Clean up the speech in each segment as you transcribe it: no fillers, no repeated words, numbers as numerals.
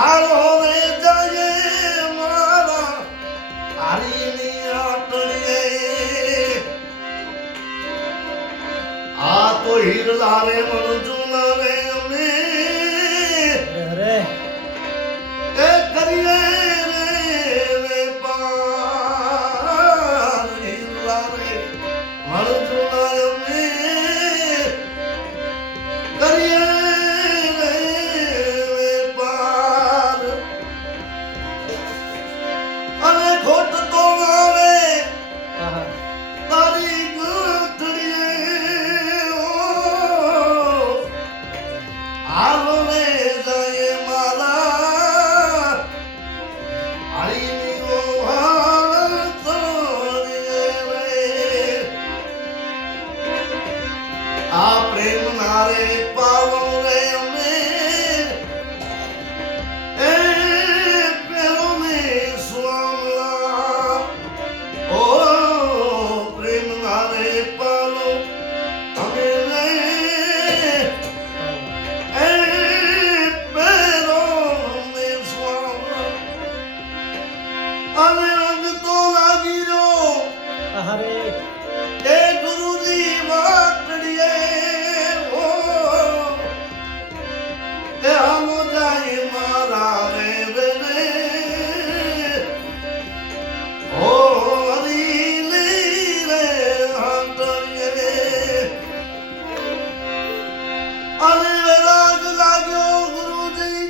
હાલો રે જય મારા હરીની આટડીએ આ તો હીરલા રે મણજુના રે અમે અરે એ કરીએ રે પાર હીરલા રે મણજુના અમે કરીએ રે પાર અને ખોટ તો આવે આહા તારી ગોઠડીએ હાલો રે જાય મારા હરીની વાતડીએ રે આ પ્રેમ નારે પાવો રે અમે એ પેરો ને સ્વામલા ઓ પ્રેમ નારે પાલો અમે રે એ પેરો ને સ્વામલા અને અંગ તો લાગી રહ્યો અરે એ ગુરુજી વાતડીએ ઓ એ હાલો જાય મારા રે રે ઓ હરીલી રે હાટડીએ અને રાગ લાગ્યો ગુરુજી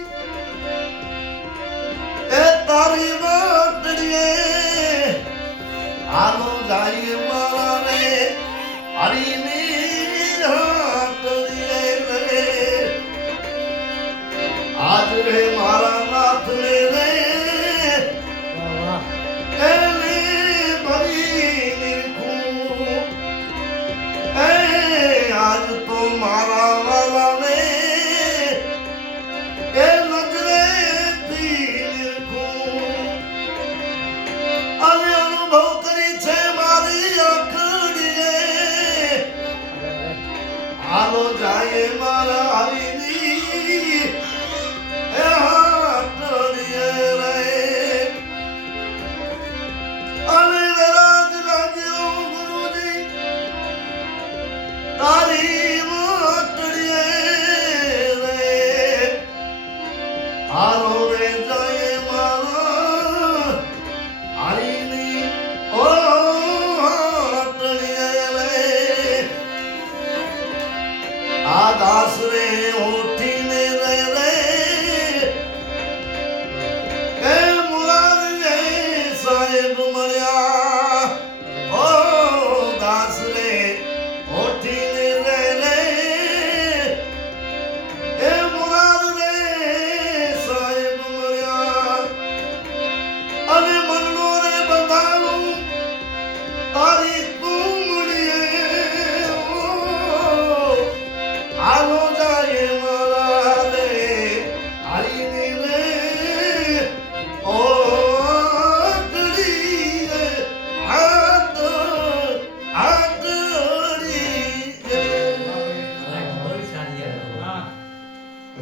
એ તારી વાતડીએ હાલો જાય મારા રે હરીની હાટડીએ રે આજ રે મારા નાથને